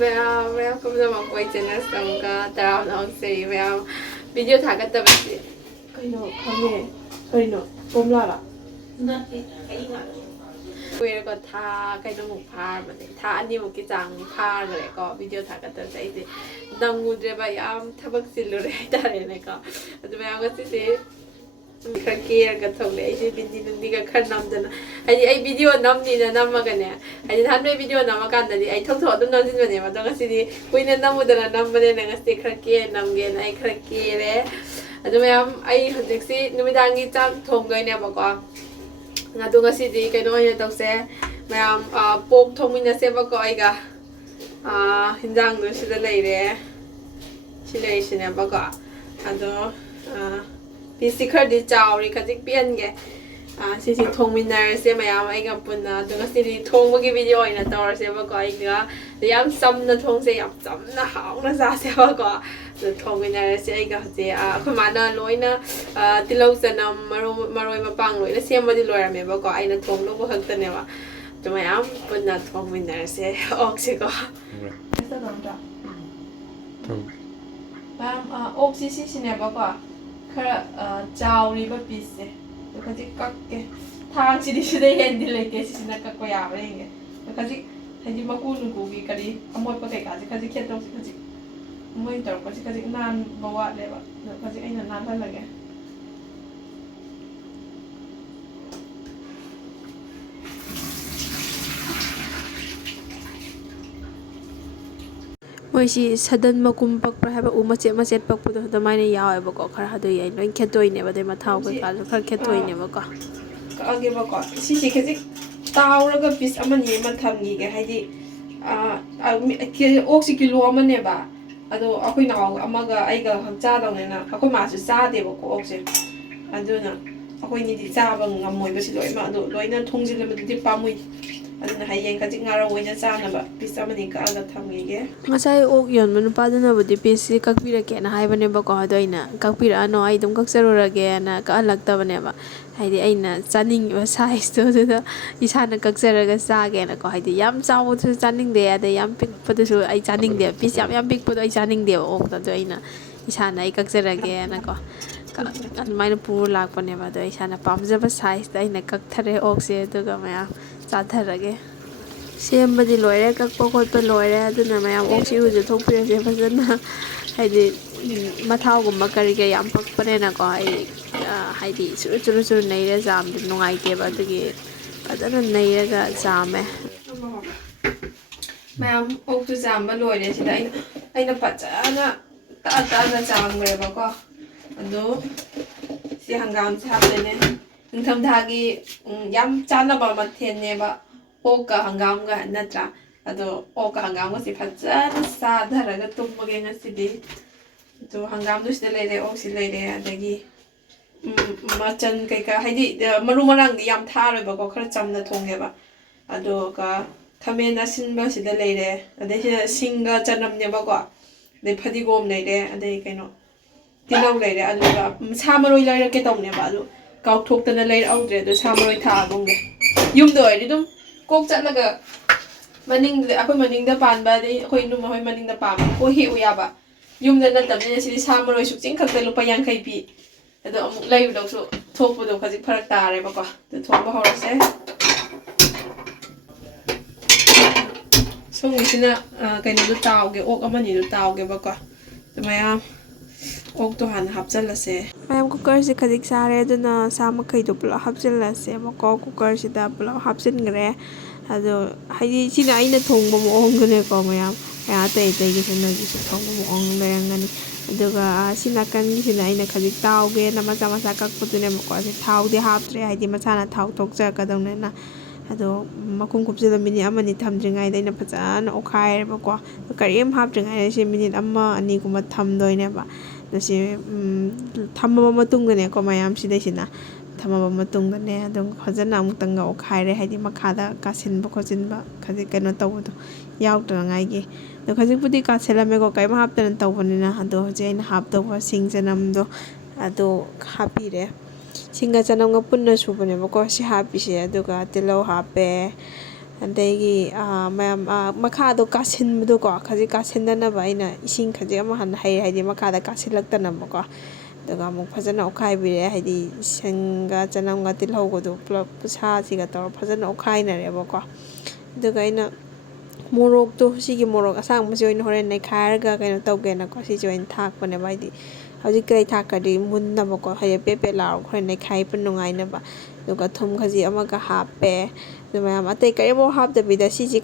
mẹ không bao mà quay trên nó xong cả tao nó xì mẹ video thả cái tập gì cái nó không nghe cái nó ôm lại à quay rồi thả cái nó một pha mà thả anh đi một cái trang pha rồi có video thả cái tập đấy thì đang ngồi chơi bài tháp bác sĩ rồi đấy này có thì mẹ có gì khăn kia cái thùng đấy thì bên đi cái khăn nằm rồi ai video nằm đi là nằm mà cái này ai hắn mấy video nằm mà cái này ai thông thổ đúng nằm trên bên này mà trong cái gì quên nên nằm một là nằm bên này cái gì khăn kia nằm cái này khăn kia đấy thì mẹ ai hôm trước gì nếu mình đang đi chăm thùng cái này bảo có ngã tung cái gì cái nói tao sẽ mẹ bốc thùng mình sẽ bảo có ai cả hình dạng nó sẽ lấy đấy sẽ này bảo có đó physical đi chào đi cái gì biến cái xí thông minh này sẽ mày anh gặp bún à đúng cái xí thông một cái video này tao sẽ bảo cái cái làm sắm nó thông sẽ làm sắm nó hỏng nó ra sẽ bảo cái thông minh này sẽ cái gì không mà nó lối nó từ lâu giờ nó mà bang lối nó xem mà đi lối là mày bảo cái anh nó thông nó có hơn tên này mà tụi mày bún là thông minh này sẽ ốc sẽ có sao làm đó ốc xí này bảo cái khá chào đi bắp bít sẽ rồi cái gì cắt cái thang chỉ đi đây hiện đi lấy cái gì nó cắt qua nhà vậy nghe rồi cái gì hay đi mà cuốn cuốn cái gì amoi có thể cái gì kia đâu cái gì mới đâu cái gì nan bảo vậy đấy vậy rồi cái gì anh là nan hơn là cái Moisi sudden makum pak pra haba macet pak pudo damai ne yaw ba ko khara hadu yai loin khetoi ne ba de ma thau ba ka khar khetoi ne ba ko ka age ba ko si khezi taw ra ga piece amani ma tham ni ge haidi oxy kilo amane ba ado akoi naw amaga ai ga hakcha daw ne na akoi ma su cha de ba ko oxy aduna akoi ni di cha ba ngamoi ba si loi ma ado loina thongjil ma di pamui aduna hayeng ka jing ngara oina cha na ba piece amani ka ga tham ge ngasai ok yon manu pa dana budi piece kakpira ke na haibane ba ko adoina kakpira no ai dum kakcharura ge na ka alak ta bane ba haidi aina chaning ba size to da isana kakcharaga cha ge na ko haidi yam chawo thu chaning de ade yam pik padu su ai chaning de piece yam pik padu ai chaning de ok ta do aina isana ai kakcharaga na ko admaina pur lak bane ba do isana pamja ba size da aina kakthare ok se to ga maya चाथरगे सेमबदी Loyare कक्पो खोटपो Loyare अदुना मयाम ओक्सी उजु थोकपिरसे फजना हाइदि मथावगुम्बा करी के याम पक्पनेना को हाइदि सुरु सुरु नैरे जामदि नुंगाइतेबा अदुगी फजना नैरेगा जामे मयाम ओक्तु जामबा लोयरे सिदा अइना फजना ताना जामग्रेबा को अदु सि हंगाम साबने निंथम धागी याम चानबा मथेनेबा ओका हंगामगा नत्रा अदो ओका हंगामगा सि फजन साधरगा तुमगे ngasidi to hangam du sida leire oksi leire adagi machan kaika haidi maru marang di yam tharoi ba ko khara chamna thongeba ado ka khamen asinba sida leire adai singa chanam ne ba ko de phadigom leire adai kaino tinau leire aluga sa maroi leire ke tawne ba alu Kau thuk tana layer out re do samaroi tha gongge yum do ri dum kok chat laga maning akoi maning da pan ba dei khoi num hoi maning da pam ko hi uya ba yum da na tam ne si samaroi suk ching khak da lupa yang khai pi ado amuk lai do su thok pu do khaji pharak ta re ba ko to thok ba hor se song isina kai no du taw ge ok amani du taw ge ba ko to maya ok to han hapchal ase mayam cooker se khadik sare aduna sama khai do pula hapchal ase ma ko cooker se da pula hapchin gre ado haidi sina aina thongba mo ong ne ko mayam ya tai gi sina gi thongba mo ong le ngani aduga sina kan gi sina aina khadik taw ge na ma sa kak putune mo ko se thau de haptre haidi ma chana thau tok cha ka dong na ado makum kupjela minute amani thamdringai daina phajana okhai ba ko karim hapdringai se minute amma ani kuma thamdoine ba nasi thamma matungdane ko mayam sidaisina thamma matungdane adum khajana amutanga okhaire haidi makhada kasinba khojinba khaji keno tawdo yawtana ngai gi do khaji pudi ka selame ko kai ma haptan tawbanina ado je ina hapdo singjanam do ado hapire singa chanam ga punna subane ko si hapise aduga tilo hape ꯑꯗꯒꯤ ꯃꯌꯥꯝ ꯃꯈꯥꯗꯣ ꯀꯥꯁꯤꯟꯕꯗꯣꯀꯣ ꯈꯖꯤꯛ ꯀꯥꯁꯤꯟꯗꯅꯕ ꯑꯩꯅ ꯏꯁꯤꯡ ꯈꯖꯤꯛ ꯑꯃ ꯍꯥꯟꯅ ꯍꯩꯔꯦ ꯍꯥꯏꯗꯤ ꯃꯈꯥꯗ ꯀꯥꯁꯤꯜꯂꯛꯇꯅꯕꯀꯣ ꯑꯗꯨꯒ ꯑꯃꯨꯛ ꯐꯖꯅ ꯑꯣꯠꯈꯥꯏꯕꯤꯔꯦ ꯍꯥꯏꯗꯤ ꯁꯤꯡꯒ ꯆꯅꯝꯒ ꯇꯤꯜꯍꯧꯒꯗꯣ ꯄꯨꯂꯞ ꯁꯥꯁꯤꯒ ꯇꯧꯔ ꯐꯖꯅ ꯑꯣꯠꯈꯥꯏꯅꯔꯦꯕꯀꯣ ꯑꯗꯨꯒ ꯑꯩꯅ ꯃꯣꯔꯣꯛꯇꯣ ꯁꯤꯒꯤ ꯃꯣꯔꯣꯛ ꯑꯁꯥꯡꯕꯁꯤ ꯑꯣꯏꯅ ꯍꯣꯔꯦꯟ ꯅꯩꯈꯥꯏꯔꯒ ꯀꯩꯅꯣ ꯇꯧꯒꯦꯅꯀꯣ ꯁꯤꯁꯦ ꯑꯣꯏꯅ ꯊꯥꯛꯄꯅꯦꯕ ꯍꯥꯏꯗꯤ ꯍꯧꯖꯤꯛꯇꯩ ꯊꯥꯛꯈ꯭ꯔꯗꯤ ꯃꯨꯟꯅꯕꯀꯣ ꯍꯥꯏꯗꯤ ꯄꯦꯠ ꯂꯥꯎꯔꯒ ꯍꯣꯔꯦꯟ ꯅꯩꯈꯥꯏꯕ ꯅꯨꯡꯉꯥꯏꯅꯕ ꯑꯗꯨꯒ ꯊꯨꯝ ꯈꯖꯤꯛ ꯑꯃꯒ ꯍꯥꯞꯄꯦ ꯑꯗꯨ ꯃꯌꯥꯝ ꯑꯇꯩ ꯀꯔꯤꯝꯐꯥꯎ ꯍꯥꯞꯇꯕꯤꯗ ꯁꯤꯁꯤ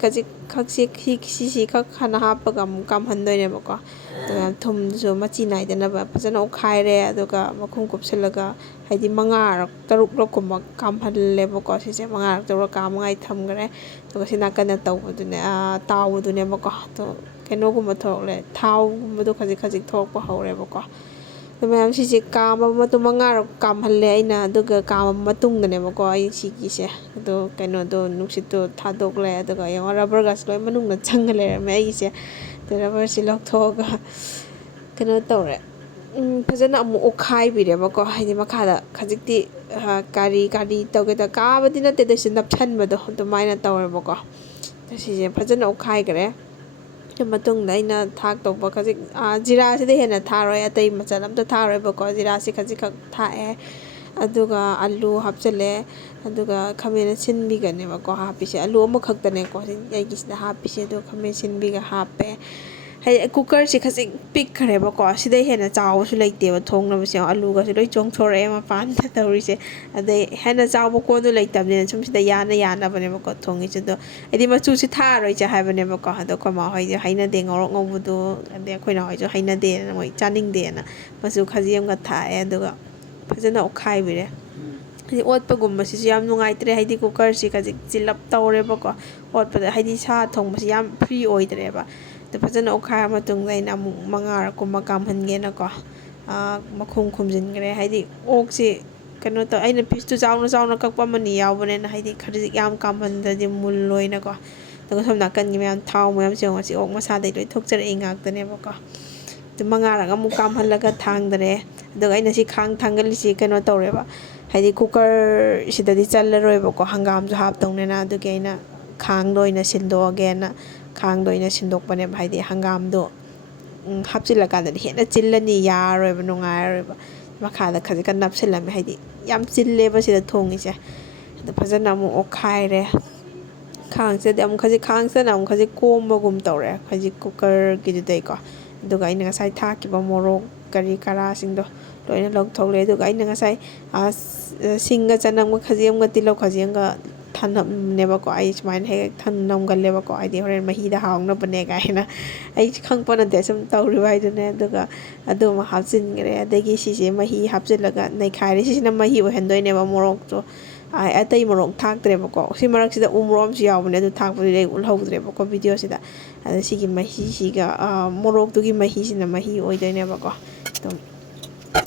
ꯁꯤꯁꯤ ꯈꯛ ꯍꯥꯟꯅ ꯍꯥꯞꯄꯒ ꯑꯃꯨꯛ ꯀꯥꯝꯍꯟꯗꯣꯏꯅꯦꯕꯀꯣ ꯑꯗꯨꯒ ꯊꯨꯝꯗꯨꯁꯨ ꯃꯆꯤ ꯅꯥꯏꯗꯅꯕ ꯐꯖꯅ ꯑꯣꯠꯈꯥꯏꯔꯦ ꯑꯗꯨꯒ ꯃꯈꯨꯝ ꯀꯨꯞꯁꯤꯜꯂꯒ ꯍꯥꯏꯗꯤ 5ꯔꯛ 6ꯔꯛꯀꯨꯝꯕ ꯀꯥꯝꯍꯜꯂꯦꯕꯀꯣ ꯁꯤꯁꯦ 5ꯔꯛ 6ꯔꯛ ꯀꯥꯝꯃꯉꯥꯏ ꯊꯝꯈ꯭ꯔꯦ ꯑꯗꯨꯒ ꯁꯤ ꯅꯥꯀꯟꯗ ꯇꯧꯕꯗꯨꯅꯦ ꯇꯥꯎꯕꯗꯨꯅꯦꯕꯀꯣ ꯑꯗꯣ ꯀꯩꯅꯣꯒꯨꯝꯕ ꯊꯣꯛꯂꯦ ꯊꯥꯎꯒꯨꯝꯕꯗꯣ ꯈꯖꯤꯛ ꯈꯖꯤꯛ ꯊꯣꯛꯄ ꯍꯧꯔꯦꯕꯀꯣ ꯑꯗꯨ ꯃꯌꯥꯝ ꯁꯤꯁꯦ ꯀꯥꯝꯃꯕ ꯃꯇꯨꯡ 5ꯔꯛ ꯀꯥꯝꯍꯜꯂꯦ ꯑꯩꯅ ꯑꯗꯨꯒ ꯀꯥꯝꯃꯕ ꯃꯇꯨꯡꯗꯅꯦꯕꯀꯣ ꯑꯩ ꯁꯤꯒꯤꯁꯦ ꯑꯗꯣ ꯀꯩꯅꯣꯗꯣ ꯅꯨꯡꯁꯤꯠꯇꯣ ꯊꯥꯗꯣꯛꯂꯦ ꯑꯗꯨꯒ ꯌꯦꯡꯉꯣ ꯔꯕꯔꯒꯁꯤ ꯂꯣꯏ ꯃꯅꯨꯡꯗ ꯆꯪꯉ ꯂꯩꯔꯝꯃꯦ ꯑꯩꯒꯤꯁꯦ ꯑꯗꯣ ꯔꯕꯔꯁꯤ ꯂꯧꯊꯣꯛꯑꯒ ꯀꯩꯅꯣ ꯇꯧꯔꯦ ꯐꯖꯅ ꯑꯃꯨꯛ ꯑꯣꯠꯈꯥꯏꯕꯤꯔꯦꯕꯀꯣ ꯍꯥꯏꯗꯤ ꯃꯈꯥꯗ ꯈꯖꯤꯛꯇꯤ ꯀꯥꯔꯤ ꯇꯧꯒꯦ ꯀꯥꯕꯗꯤ ꯅꯠꯇꯦ ꯑꯗꯨꯏꯁꯨ ꯅꯞꯁꯟꯕꯗꯣ ꯑꯗꯨꯃꯥꯏꯅ ꯇꯧꯔꯦꯕꯀꯣ ꯁꯤꯁꯦ ꯐꯖꯅ ꯑꯣꯠꯈꯥꯏꯈ꯭ꯔꯦ ꯑꯗꯨ ꯃꯇꯨꯡꯗ ꯑꯩꯅ ꯊꯥꯛꯇꯧꯕ ꯈꯖꯤꯛ ꯖꯤꯔꯥꯁꯤꯗ ꯍꯦꯟꯅ ꯊꯥꯔꯣꯏ ꯑꯇꯩ ꯃꯆꯜ ꯑꯝꯇ ꯊꯥꯔꯣꯏꯕꯀꯣ ꯖꯤꯔꯥꯁꯤ ꯈꯖꯤꯛꯈꯛ ꯊꯥꯛꯑꯦ ꯑꯗꯨꯒ ꯑꯂꯨ ꯍꯥꯞꯆꯤꯜꯂꯦ ꯑꯗꯨꯒ ꯈꯥꯃꯦꯟ ꯑꯁꯤꯟꯕꯤꯒꯅꯦꯕꯀꯣ ꯍꯥꯞꯄꯤꯁꯦ ꯑꯂꯨ ꯑꯃꯈꯛꯇꯅꯦꯀꯣ ꯑꯩꯒꯤꯁꯤꯗ ꯍꯥꯞꯄꯤꯁꯦ ꯑꯗꯨꯒ ꯈꯥꯃꯦꯟ ꯑꯁꯤꯟꯕꯤꯒ ꯍꯥꯞꯄꯦ ꯍꯥꯏꯗꯤ ꯀꯨꯀꯔꯁꯤ ꯈꯖꯤꯛ ꯄꯤꯛꯈ꯭ꯔꯦꯕꯀꯣ ꯁꯤꯗꯩ ꯍꯦꯟꯅ ꯆꯥꯎꯕꯁꯨ ꯂꯩꯇꯦꯕ ꯊꯣꯡꯅꯕꯁꯦ ꯑꯂꯨꯒꯁꯨ ꯂꯣꯏ ꯆꯣꯡꯊꯣꯔꯛꯑꯦ ꯃꯄꯥꯟꯗ ꯇꯧꯔꯤꯁꯦ ꯑꯗꯩ ꯍꯦꯟꯅ ꯆꯥꯎꯕ ꯀꯣꯟꯗꯣ ꯂꯩꯇꯕꯅꯤꯅ ꯁꯨꯝ ꯁꯤꯗ ꯌꯥꯅꯕꯅꯦꯕꯀꯣ ꯊꯣꯡꯉꯤꯁꯦ ꯑꯗꯣ ꯑꯩꯗꯤ ꯃꯆꯨꯁꯤ ꯊꯥꯔꯣꯏꯁꯦ ꯍꯥꯏꯕꯅꯦꯕꯀꯣ ꯑꯗꯣ ꯑꯩꯈꯣꯏ ꯃꯥ ꯍꯣꯏꯁꯦ ꯍꯩꯅꯗꯦ ꯉꯧꯔꯣꯛ ꯉꯧꯕꯗꯣ ꯑꯗꯩ ꯑꯩꯈꯣꯏ ꯅꯥꯎꯍꯣꯏꯁꯨ ꯍꯩꯅꯗꯦꯅ ꯃꯣꯏ ꯆꯥꯅꯤꯡꯗꯦꯅ ꯃꯆꯨ ꯈꯖꯤꯛ ꯑꯃꯒ ꯊꯥꯛꯑꯦ ꯑꯗꯨꯒ ꯐꯖꯅ ꯑꯣꯠꯈꯥꯏꯕꯤꯔꯦ ꯍꯥꯏꯗꯤ ꯑꯣꯠꯄꯒꯨꯝꯕꯁꯤꯁꯨ ꯌꯥꯝ ꯅꯨꯡꯉꯥꯏꯇ꯭ꯔꯦ ꯍꯥꯏꯗꯤ ꯀꯨꯀꯔꯁꯤ ꯈꯖꯤꯛ ꯆꯤꯜꯂꯞ ꯇꯧꯔꯦꯕꯀꯣ ꯑꯣꯠꯄꯗ ꯍꯥꯏꯗꯤ ꯁꯥ ꯊꯣꯡꯕꯁꯤ ꯌꯥꯝ ꯐ꯭ꯔꯤ ꯑꯣꯏꯗ꯭ꯔꯦꯕ ꯑꯗꯨ ꯐꯖꯅ ꯑꯣꯠꯈꯥꯏꯔ ꯃꯇꯨꯡꯗ ꯑꯩꯅ ꯑꯃꯨꯛ 5ꯔꯛꯀꯨꯝꯕ ꯀꯥꯝꯍꯟꯒꯦꯅꯀꯣ ꯃꯈꯨꯝ ꯈꯨꯝꯖꯤꯟꯈ꯭ꯔꯦ ꯍꯥꯏꯗꯤ ꯑꯣꯛꯁꯤ ꯀꯩꯅꯣ ꯇꯧ ꯑꯩꯅ ꯄꯤꯁꯇꯨ ꯆꯥꯎꯅ ꯀꯛꯄ ꯑꯃꯅꯤ ꯌꯥꯎꯕꯅꯤꯅ ꯍꯥꯏꯗꯤ ꯈꯖꯤꯛ ꯌꯥꯝ ꯀꯥꯝꯍꯟꯗ꯭ꯔꯗꯤ ꯃꯨꯜꯂꯣꯏꯅꯀꯣ ꯑꯗꯨꯒ ꯁꯣꯝ ꯅꯥꯀꯟꯒꯤ ꯃꯌꯥꯝ ꯊꯥꯎ ꯃꯌꯥꯝ ꯌꯦꯡꯉꯣ ꯑꯣꯛ ꯃꯁꯥꯗꯩ ꯂꯣꯏ ꯊꯣꯛꯆꯔꯛꯏ ꯉꯥꯛꯇꯅꯦꯕꯀꯣ ꯑꯗꯨ 5ꯔꯛ ꯑꯃꯨꯛ ꯀꯥꯝꯍꯜꯂꯒ ꯊꯥꯡꯗꯔꯦ ꯑꯗꯨꯒ ꯑꯩꯅ ꯁꯤ ꯈꯥꯡ ꯊꯥꯡꯒꯠꯂꯤꯁꯤ ꯀꯩꯅꯣ ꯇꯧꯔꯦꯕ ꯍꯥꯏꯗꯤ ꯀꯨꯀꯔꯁꯤꯗꯗꯤ ꯆꯜꯂꯔꯣꯏꯕꯀꯣ ꯍꯪꯒꯥꯝꯁꯨ ꯍꯥꯞꯇꯧꯅꯤꯅ ꯑꯗꯨꯒꯤ ꯑꯩꯅ ꯈꯥꯡꯗ ꯑꯣꯏꯅ ꯁꯤꯟꯗꯣꯛꯑꯒꯦꯅ ꯈꯥꯡꯗ ꯑꯣꯏꯅ ꯁꯤꯟꯗꯣꯛꯄꯅꯦꯕ ꯍꯥꯏꯗꯤ ꯍꯪꯒꯥꯝꯗꯣ ꯍꯥꯞꯆꯤꯜꯂꯀꯥꯟꯗꯗꯤ ꯍꯦꯟꯅ ꯆꯤꯜꯂꯅꯤ ꯌꯥꯔꯔꯣꯏꯕ ꯅꯨꯡꯉꯥꯏꯔꯔꯣꯏꯕ ꯃꯈꯥꯗ ꯈꯖꯤꯛꯀ ꯅꯞꯁꯤꯜꯂꯝꯃꯦ ꯍꯥꯏꯗꯤ ꯌꯥꯝ ꯆꯤꯜꯂꯦꯕ ꯁꯤꯗ ꯊꯣꯡꯉꯤꯁꯦ ꯑꯗꯨ ꯐꯖꯅ ꯑꯃꯨꯛ ꯑꯣꯠꯈꯥꯏꯔꯦ ꯈꯥꯡꯁꯤꯗꯗꯤ ꯑꯃꯨꯛ ꯈꯥꯡꯁꯤꯗꯅ ꯑꯃꯨꯛ ꯈꯖꯤꯛ ꯀꯣꯝꯕꯒꯨꯝ ꯇꯧꯔꯦ ꯈꯖꯤꯛ ꯀꯨꯀꯔꯒꯤꯗꯨꯗꯩꯀꯣ ꯑꯗꯨꯒ ꯑꯩꯅ ꯉꯁꯥꯏ ꯊꯥꯛꯈꯤꯕ ꯃꯣꯔꯣꯛ ꯀꯔꯤ ꯀꯔꯥꯁꯤꯡꯗꯣ ꯂꯣꯏꯅ ꯂꯧꯊꯣꯛꯂꯦ ꯑꯗꯨꯒ ꯑꯩꯅ ꯉꯁꯥꯏ ꯁꯤꯡꯒ ꯆꯅꯝꯒ ꯈꯖꯤꯛ ꯑꯃꯒ ꯇꯤꯜꯍꯧ ꯈꯖꯤꯛ ꯑꯃꯒ ꯊꯅꯝꯅꯦꯕꯀꯣ ꯑꯩ ꯁꯨꯃꯥꯏꯅ ꯍꯦꯛ ꯅꯝꯒꯜꯂꯦꯕꯀꯣ ꯍꯥꯏꯗꯤ ꯍꯣꯔꯦꯟ ꯃꯍꯤꯗ ꯍꯥꯎꯅꯕꯅꯦ ꯀꯥꯏꯅ ꯑꯩ ꯈꯪꯄ ꯅꯠꯇꯦ ꯁꯨꯝ ꯇꯧꯔꯤꯕ ꯍꯥꯏꯗꯨꯅꯦ ꯑꯗꯨꯒ ꯑꯗꯨꯃ ꯍꯥꯞꯆꯤꯟꯈ꯭ꯔꯦ ꯑꯗꯒꯤ ꯁꯤꯁꯦ ꯃꯍꯤ ꯍꯥꯞꯆꯤꯜꯂꯒ ꯅꯩꯈꯥꯏꯔꯦ ꯁꯤꯁꯤꯅ ꯃꯍꯤ ꯑꯣꯏꯍꯟꯗꯣꯏꯅꯦꯕ ꯃꯣꯔꯣꯛꯇꯣ ꯑꯇꯩ ꯃꯣꯔꯣꯛ ꯊꯥꯛꯇ꯭ꯔꯦꯕꯀꯣ ꯁꯤ ꯃꯔꯛꯁꯤꯗ ꯎ ꯃꯣꯔꯣꯛ ꯑꯃꯁꯨ ꯌꯥꯎꯕꯅꯦ ꯑꯗꯨ ꯊꯥꯛꯄꯗꯨꯗꯤ ꯑꯩ ꯎꯠꯍꯧꯗ꯭ꯔꯦꯕꯀꯣ ꯚꯤꯗꯤꯑꯣꯁꯤꯗ ꯑꯗ ꯁꯤꯒꯤ ꯃꯍꯤꯁꯤꯒ ꯃꯣꯔꯣꯛꯇꯨꯒꯤ ꯃꯍꯤꯁꯤꯅ ꯃꯍꯤ ꯑꯣꯏꯗꯣꯏꯅꯦꯕꯀꯣ ꯑꯗꯨꯝ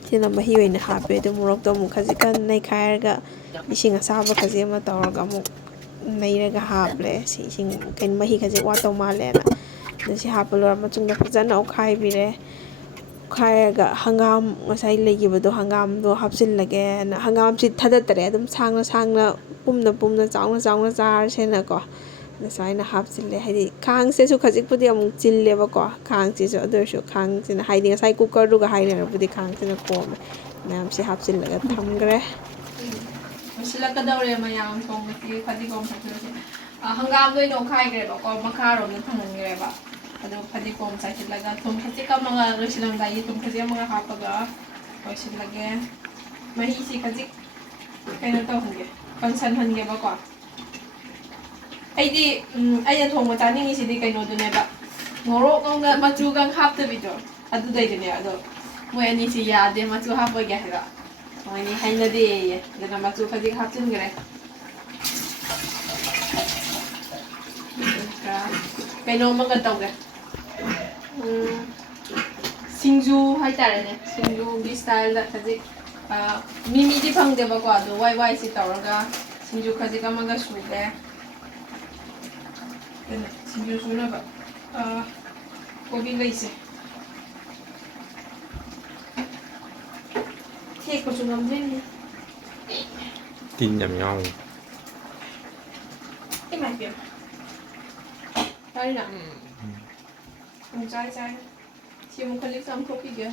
ꯁꯤꯅ ꯃꯍꯤ ꯑꯣꯏꯅ ꯍꯥꯞꯄꯦ ꯑꯗꯨ ꯃꯣꯔꯣꯛꯇꯣ ꯑꯃꯨꯛ ꯈꯖꯤꯛꯀ ꯅꯩꯈꯥꯏꯔꯒ ꯏꯁꯤꯡ ꯑꯁꯥꯕ ꯈꯖꯤꯛ ꯑꯃ ꯇꯧꯔꯒ ꯑꯃꯨꯛ ꯅꯩꯔꯒ ꯍꯥꯞꯂꯦ ꯁꯤ ꯏꯁꯤꯡ ꯀꯩꯅꯣ ꯃꯍꯤ ꯈꯖꯤꯛ ꯋꯥꯠꯇꯧ ꯃꯥꯜꯂꯦꯅ ꯑꯗ ꯁꯤ ꯍꯥꯞꯄ ꯂꯣꯏꯔ ꯃꯇꯨꯡꯗ ꯐꯖꯅ ꯑꯣꯠꯈꯥꯏꯕꯤꯔꯦ ꯑꯣꯠꯈꯥꯏꯔꯒ ꯍꯪꯒꯥꯝ ꯉꯁꯥꯏ ꯂꯩꯈꯤꯕꯗꯣ ꯍꯪꯒꯥꯝꯗꯣ ꯍꯥꯞꯆꯤꯜꯂꯒꯦꯅ ꯍꯪꯒꯥꯝꯁꯤ ꯊꯥꯗꯠꯇꯔꯦ ꯑꯗꯨꯝ ꯁꯥꯡꯅ ꯄꯨꯝꯅ ꯆꯥꯎꯅ ꯆꯥꯔꯁꯦꯅꯀꯣ ꯑꯗ ꯁꯨꯃꯥꯏꯅ ꯍꯥꯞꯆꯤꯜꯂꯦ ꯍꯥꯏꯗꯤ ꯈꯥꯡꯁꯤꯁꯨ ꯈꯖꯤꯛꯄꯨꯗꯤ ꯑꯃꯨꯛ ꯆꯤꯜꯂꯦꯕꯀꯣ ꯈꯥꯡꯁꯤꯁꯨ ꯑꯗꯨ ꯑꯣꯏꯔꯁꯨ ꯈꯥꯡꯁꯤꯅ ꯍꯥꯏꯗꯤ ꯉꯁꯥꯏ ꯀꯨꯀꯔꯗꯨꯒ ꯍꯥꯏꯅꯔꯕꯨꯗꯤ ꯈꯥꯡꯁꯤꯅ ꯀꯣꯝꯃꯦ ꯃꯌꯥꯝꯁꯤ ꯍꯥꯞꯆꯤꯜꯂꯒ ꯊꯝꯈ꯭ꯔꯦ ꯂꯣꯏꯁꯤꯜꯂꯛꯀꯗꯧꯔꯦ ꯃꯌꯥꯝ ꯊꯣꯡꯕꯁꯤ ꯐꯗꯤꯒꯣꯝ ꯍꯥꯞꯆꯤꯜꯂꯁꯤ ꯍꯪꯒꯥꯝꯗꯣ ꯑꯣꯏꯅ ꯑꯣꯠꯈꯥꯏꯈ꯭ꯔꯦꯕꯀꯣ ꯃꯈꯥꯔꯣꯝꯗ ꯊꯝꯍꯟꯈ꯭ꯔꯦꯕ ꯑꯗꯣ ꯐꯗꯤꯒꯣꯝ ꯆꯥꯏꯁꯤꯜꯂꯒ ꯊꯨꯝ ꯈꯖꯤꯛ ꯑꯃꯒ ꯂꯣꯏꯁꯤꯜꯂꯝꯗꯥꯏꯒꯤ ꯊꯨꯝ ꯈꯖꯤꯛ ꯑꯃꯒ ꯍꯥꯞꯄꯒ ꯂꯣꯏꯁꯤꯜꯂꯒꯦ ꯃꯍꯤꯁꯤ ꯈꯖꯤꯛ ꯀꯩꯅꯣ ꯇꯧꯍꯟꯒꯦ ꯀꯪꯁꯟꯍꯟꯒꯦꯕꯀꯣ ꯑꯩꯗꯤ ꯑꯩꯅ ꯊꯣꯡꯕ ꯆꯥꯅꯤꯡꯉꯤꯁꯤꯗꯤ ꯀꯩꯅꯣꯗꯨꯅꯦꯕ ꯉꯧꯔꯣꯛ ꯉꯧꯅ ꯃꯆꯨꯒ ꯍꯥꯞꯇꯕꯤꯗꯣ ꯑꯗꯨꯗꯩꯗꯨꯅꯦꯕ ꯑꯗꯣ ꯃꯣꯏ ꯑꯅꯤꯁꯤ ꯌꯥꯗꯦ ꯃꯆꯨ ꯍꯥꯞꯄꯣꯏꯒꯦ ꯍꯥꯏꯕ ꯃꯣꯏꯅꯤ ꯍꯩꯅꯗꯦꯌꯦ ꯑꯗꯨꯅ ꯃꯆꯨ ꯈꯖꯤꯛ ꯍꯥꯞꯆꯤꯟꯈ꯭ꯔꯦ ꯀꯩꯅꯣꯝꯃꯒ ꯇꯧꯒꯦ ꯁꯤꯡꯖꯨ ꯍꯥꯏꯇꯥꯔꯦꯅꯦ ꯁꯤꯡꯖꯨꯒꯤ ꯁ꯭ꯇꯥꯏꯜꯗ ꯈꯖꯤꯛ ꯃꯤꯃꯤꯗꯤ ꯐꯪꯗꯦꯕꯀꯣ ꯑꯗꯣ ꯋꯥꯏꯁꯤ ꯇꯧꯔꯒ ꯁꯤꯡꯖꯨ ꯈꯖꯤꯛ ꯑꯃꯒ ꯁꯨꯒꯦ ꯁꯤꯡꯖꯨ ꯁꯨꯅꯕ ꯀꯣꯕꯤ ꯂꯩꯁꯦ ꯊꯦꯛꯄꯁꯨ ꯉꯝꯗꯣꯏꯅꯤ ꯇꯤꯟ ꯌꯥꯝ ꯌꯥꯎꯋꯤ ꯏꯃꯥꯏ ꯄꯦꯝꯃ ꯆꯥꯔꯤꯅ ꯆꯥꯏ ꯁꯤ ꯑꯃꯨꯛ ꯈꯖꯤꯛ ꯆꯥꯝꯊꯣꯛꯄꯤꯒꯦ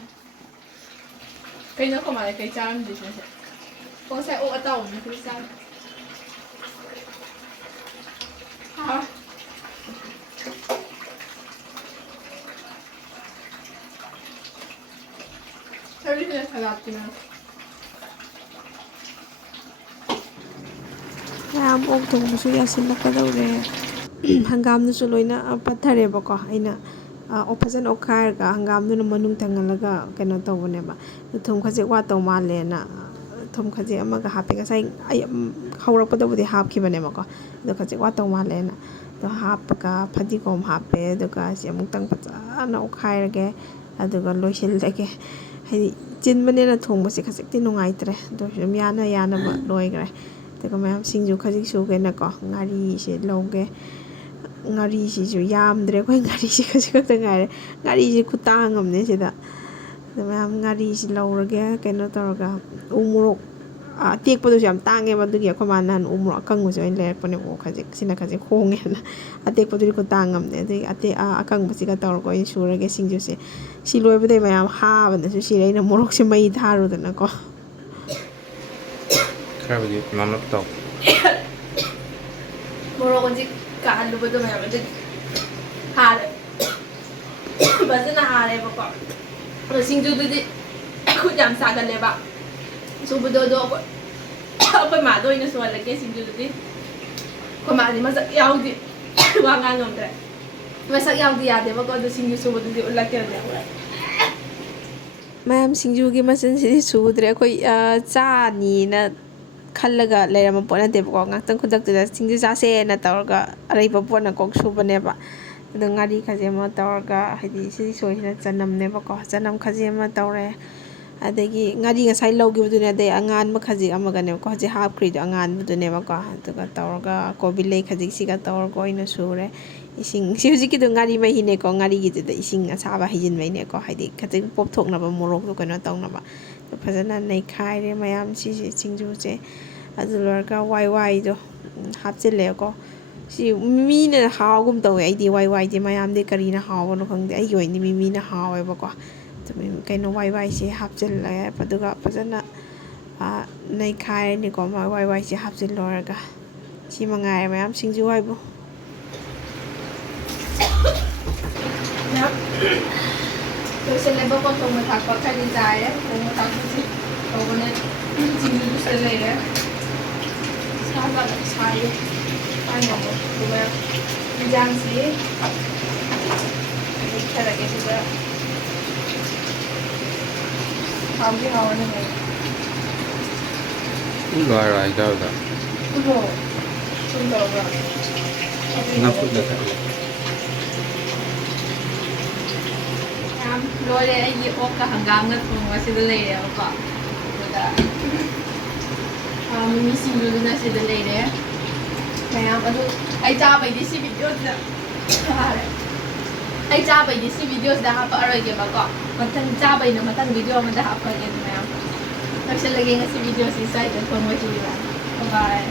ꯀꯩꯅꯣ ꯀꯃꯥꯏꯅ ꯀꯩ ꯆꯥꯔꯝꯗꯣꯏꯁꯦ ꯉꯁꯥꯏ ꯑꯣꯛ ꯑꯇꯥꯎꯕꯅ ꯀꯩ ꯆꯥꯔꯦ ꯁꯔꯤꯁꯦ ꯁꯂꯥꯠꯀꯤꯅ ꯃꯌꯥꯝ ꯑꯣꯛ ꯊꯣꯡꯕꯁꯨ ꯌꯥꯁꯤꯜꯂꯛꯀꯗꯧꯔꯦ ꯍꯪꯒꯥꯝꯗꯨꯁꯨ ꯂꯣꯏꯅ ꯄꯠꯊꯔꯦꯕꯀꯣ ꯑꯩꯅ ꯐꯖꯅ ꯑꯣꯠꯈꯥꯏꯔꯒ ꯍꯪꯒꯥꯝꯗꯨꯅ ꯃꯅꯨꯡ ꯊꯪꯍꯜꯂꯒ ꯀꯩꯅꯣ ꯇꯧꯕꯅꯦꯕ ꯊꯨꯝ ꯈꯖꯤꯛ ꯋꯥꯠꯇꯧ ꯃꯥꯜꯂꯦꯅ ꯊꯨꯝ ꯈꯖꯤꯛ ꯑꯃꯒ ꯍꯥꯞꯄꯦ ꯉꯁꯥꯏ ꯑꯩ ꯍꯧꯔꯛꯄꯗꯕꯨꯗꯤ ꯍꯥꯞꯈꯤꯕꯅꯦꯕꯀꯣ ꯑꯗꯣ ꯈꯖꯤꯛ ꯋꯥꯠꯇꯧ ꯃꯥꯜꯂꯦꯅ ꯑꯗꯣ ꯍꯥꯞꯄꯒ ꯐꯗꯤꯒꯣꯝ ꯍꯥꯞꯄꯦ ꯑꯗꯨꯒ ꯁꯤ ꯑꯃꯨꯛꯇꯪ ꯐꯖꯅ ꯑꯣꯠꯈꯥꯏꯔꯒꯦ ꯑꯗꯨꯒ ꯂꯣꯏꯁꯤꯜꯂꯒꯦ ꯍꯥꯏꯗꯤ ꯆꯤꯟꯕꯅꯦꯅ ꯊꯣꯡꯕꯁꯦ ꯈꯖꯤꯛꯇꯤ ꯅꯨꯡꯉꯥꯏꯇ꯭ꯔꯦ ꯑꯗꯨ ꯑꯣꯏꯔꯁꯨ ꯑꯗꯨꯝ ꯌꯥꯅꯕ ꯂꯣꯏꯈ꯭ꯔꯦ ꯑꯗꯨꯒ ꯃꯌꯥꯝ ꯁꯤꯡꯖꯨ ꯈꯖꯤꯛ ꯁꯨꯒꯦꯅꯀꯣ ꯉꯥꯔꯤꯁꯦ ꯂꯧꯒꯦ ꯉꯥꯔꯤꯁꯤꯁꯨ ꯌꯥꯝꯗ꯭ꯔꯦ ꯑꯩꯈꯣꯏ ꯉꯥꯔꯤꯁꯦ ꯈꯖꯤꯛ ꯈꯛꯇ ꯉꯥꯏꯔꯦ ꯉꯥꯔꯤꯁꯦ ꯈꯨꯇꯥꯡ ꯑꯃꯅꯦ ꯁꯤꯗ ꯑꯗ ꯃꯌꯥꯝ ꯉꯥꯔꯤꯁꯤ ꯂꯧꯔꯒꯦ ꯀꯩꯅꯣ ꯇꯧꯔꯒ ꯎ ꯃꯣꯔꯣꯛ ꯑꯇꯦꯛꯄꯗꯨꯁꯨ ꯌꯥꯝ ꯇꯥꯡꯉꯦꯕ ꯑꯗꯨꯒꯤ ꯑꯩꯈꯣꯏ ꯃꯥꯅ ꯅꯍꯥꯟ ꯎ ꯃꯣꯔꯣꯛ ꯑꯀꯪꯕꯁꯦ ꯑꯣꯏꯅ ꯂꯩꯔꯛꯄꯅꯦꯕ ꯈꯖꯤꯛ ꯁꯤꯅ ꯈꯖꯤꯛ ꯍꯣꯡꯉꯦꯅ ꯑꯇꯦꯛꯄꯗꯨꯗꯤ ꯈꯨꯇꯥꯡ ꯑꯃꯅꯦ ꯑꯗꯒꯤ ꯑꯀꯪꯕꯁꯤꯒ ꯇꯧꯔꯒ ꯑꯣꯏꯅ ꯁꯨꯔꯒꯦ ꯁꯤꯡꯖꯨꯁꯦ ꯁꯤ ꯂꯣꯏꯕꯗꯩ ꯃꯌꯥꯝ ꯍꯥꯕꯅꯁꯨ ꯁꯤꯔꯦ ꯑꯩꯅ ꯃꯣꯔꯣꯛꯁꯦ ꯃꯩ ꯊꯥꯔꯨꯗꯅꯀꯣ ꯈꯔꯕꯨꯗꯤ ꯅꯝꯂꯞ ꯇꯧ ꯃꯣꯔꯣꯛ ꯍꯧꯖꯤꯛ ꯀꯥꯍꯜꯂꯨꯕꯗꯣ ꯃꯌꯥꯝ ꯑꯗꯨꯗꯤ ꯍꯥꯔꯦ ꯐꯖꯅ ꯍꯥꯔꯦꯕꯀꯣ ꯑꯗꯣ ꯁꯤꯡꯖꯨꯗꯨꯗꯤ ꯈꯨꯠ ꯌꯥꯝ ꯁꯥꯒꯜꯂꯦꯕ ꯁꯨꯕꯗꯣ ꯑꯗꯣ ꯑꯩꯈꯣꯏ ꯃꯥꯗ ꯑꯣꯏꯅ ꯁꯨꯍꯜꯂꯒꯦ ꯁꯤꯡꯖꯨꯗꯨꯗꯤ ꯑꯩꯈꯣꯏ ꯃꯥꯗꯤ ꯃꯁꯛ ꯌꯥꯎꯗꯦ ꯋꯥ ꯉꯥꯡ ꯉꯝꯗ꯭ꯔꯦ ꯃꯁꯛ ꯌꯥꯎꯗꯤ ꯌꯥꯗꯦꯕꯀꯣ ꯑꯗꯣ ꯁꯤꯡꯖꯨ ꯁꯨꯕꯗꯨꯗꯤ ꯎꯠꯂꯛꯀꯦꯅꯦ ꯃꯌꯥꯝ ꯁꯤꯡꯖꯨꯒꯤ ꯃꯆꯜꯁꯤꯗꯤ ꯁꯨꯗ꯭ꯔꯦ ꯑꯩꯈꯣꯏ ꯆꯥꯅꯤꯅ ꯈꯜꯂꯒ ꯂꯩꯔꯝꯕ ꯄꯣꯠ ꯅꯠꯇꯦꯕꯀꯣ ꯉꯥꯛꯇꯪ ꯈꯨꯗꯛꯇꯨꯗ ꯁꯤꯡꯖꯨ ꯆꯥꯁꯦꯅ ꯇꯧꯔꯒ ꯑꯔꯩꯕ ꯄꯣꯠꯅ ꯀꯣꯛ ꯁꯨꯕꯅꯦꯕ ꯑꯗꯣ ꯉꯥꯔꯤ ꯈꯖꯤꯛ ꯑꯃ ꯇꯧꯔꯒ ꯍꯥꯏꯗꯤ ꯁꯤ ꯁꯣꯏꯁꯤꯅ ꯆꯅꯝꯅꯦꯕꯀꯣ ꯆꯅꯝ ꯈꯖꯤꯛ ꯑꯃ ꯇꯧꯔꯦ ꯑꯗꯒꯤ ꯉꯥꯔꯤ ꯉꯁꯥꯏ ꯂꯧꯈꯤꯕꯗꯨꯅꯦ ꯑꯗꯩ ꯑꯉꯥꯟꯕ ꯈꯖꯤꯛ ꯑꯃꯒꯅꯦꯕꯀꯣ ꯍꯧꯖꯤꯛ ꯍꯥꯞꯈ꯭ꯔꯤꯗꯣ ꯑꯉꯥꯟꯕꯗꯨꯅꯦꯕꯀꯣ ꯑꯗꯨꯒ ꯇꯧꯔꯒ ꯀꯣꯕꯤ ꯂꯩ ꯈꯖꯤꯛꯁꯤꯒ ꯇꯧꯔꯒ ꯑꯣꯏꯅ ꯁꯨꯔꯦ ꯏꯁꯤꯡ ꯁꯤ ꯍꯧꯖꯤꯛꯀꯤꯗꯣ ꯉꯥꯔꯤ ꯃꯍꯤꯅꯦꯀꯣ ꯉꯥꯔꯤꯒꯤꯗꯨꯗ ꯏꯁꯤꯡ ꯑꯁꯥꯕ ꯍꯩꯖꯤꯟꯕꯩꯅꯦꯀꯣ ꯍꯥꯏꯗꯤ ꯈꯖꯤꯛ ꯄꯣꯞꯊꯣꯛꯅꯕ ꯃꯣꯔꯣꯛꯇꯣ ꯀꯩꯅꯣ ꯇꯧꯅꯕ ꯐꯖꯅ ꯅꯩꯈꯥꯏꯔꯦ ꯃꯌꯥꯝ ꯁꯤꯁꯦ ꯁꯤꯡꯖꯨꯁꯦ ꯑꯗꯨ ꯂꯣꯏꯔꯒ ꯋꯥꯏꯗꯣ ꯍꯥꯞꯆꯤꯜꯂꯦꯀꯣ ꯁꯤ ꯃꯤꯅ ꯍꯥꯎꯒꯨꯝ ꯇꯧꯋꯦ ꯑꯩꯗꯤ ꯋꯥꯏꯁꯦ ꯃꯌꯥꯝꯗꯤ ꯀꯔꯤꯅ ꯍꯥꯎꯕꯅꯣ ꯈꯪꯗꯦ ꯑꯩꯒꯤ ꯑꯣꯏꯅꯗꯤ ꯃꯤꯃꯤꯅ ꯍꯥꯎꯋꯦꯕꯀꯣ ꯀꯩꯅꯣ ꯋꯥꯏꯁꯦ ꯍꯥꯞꯆꯤꯜꯂꯦ ꯑꯗꯨꯒ ꯐꯖꯅ ꯅꯩꯈꯥꯏꯔꯅꯤꯀꯣ ꯋꯥꯏꯁꯦ ꯍꯥꯞꯆꯤꯜꯂꯣꯏꯔꯒ ꯁꯤ ꯃꯉꯥꯏꯔꯦ ꯃꯌꯥꯝ ꯁꯤꯡꯖꯨ ꯍꯥꯏꯕꯨ ꯂꯣꯏꯁꯤꯜꯂꯦꯕꯀꯣ ꯊꯣꯡꯕ ꯊꯥꯛꯄ ꯈꯔꯗꯤ ꯆꯥꯏꯔꯦ ꯊꯣꯡꯕ ꯊꯥꯛꯄꯁꯤ ꯇꯧꯕꯅꯦ ꯁꯤꯡꯖꯨꯗꯨꯁꯨ ꯂꯩꯔꯦ ꯁꯥꯒ ꯁꯥꯏꯌꯦ ꯄꯥꯏꯅꯕ ꯑꯗꯨꯒ ꯏꯟꯖꯥꯡꯁꯤ ꯊꯔꯒꯦ ꯁꯤꯗ ꯍꯥꯎꯗꯤ ꯍꯥꯎꯔꯅꯤ ꯎꯠꯂꯣ ꯍꯥꯏꯔꯣ ꯍꯥꯏꯖꯕꯗ ꯎꯠꯂꯣ ꯁꯨꯝ ꯇꯧꯔꯒ ꯅꯈꯨꯠꯅ ꯊꯛꯑꯦ ꯌꯥꯝ ꯂꯣꯏꯔꯦ ꯑꯩꯒꯤ ꯑꯣꯛꯀ ꯍꯪꯒꯥꯝꯒ ꯊꯣꯡꯕ ꯁꯤꯗ ꯂꯩꯔꯦꯕꯀꯣ ꯑꯗꯨꯒ ꯃꯤꯃꯤ ꯁꯤꯡꯖꯨꯗꯨꯅ ꯁꯤꯗ ꯂꯩꯔꯦ ꯃꯌꯥꯝ ꯑꯗꯨ ꯑꯩ ꯆꯥꯕꯩꯗꯤ ꯁꯤ ꯚꯤꯗꯤꯑꯣꯁꯤꯗ ꯑꯩ ꯆꯥꯕꯩꯗꯤ ꯁꯤ ꯚꯤꯗꯤꯑꯣꯁꯤꯗ ꯍꯥꯞꯄꯛꯑꯔꯣꯏꯒꯦꯕꯀꯣ ꯃꯊꯪ ꯆꯥꯕꯩꯅ ꯃꯊꯪ ꯚꯤꯗꯤꯑꯣ ꯑꯃꯗ ꯍꯥꯞꯄꯒꯦ ꯑꯗꯨ ꯃꯌꯥꯝ ꯂꯣꯏꯁꯤꯜꯂꯒꯦ ꯉꯁꯤ ꯚꯤꯗꯤꯑꯣꯁꯤ ꯁ꯭ꯋꯥꯏꯗ ꯊꯣꯡꯕꯁꯤ ꯕꯥꯏ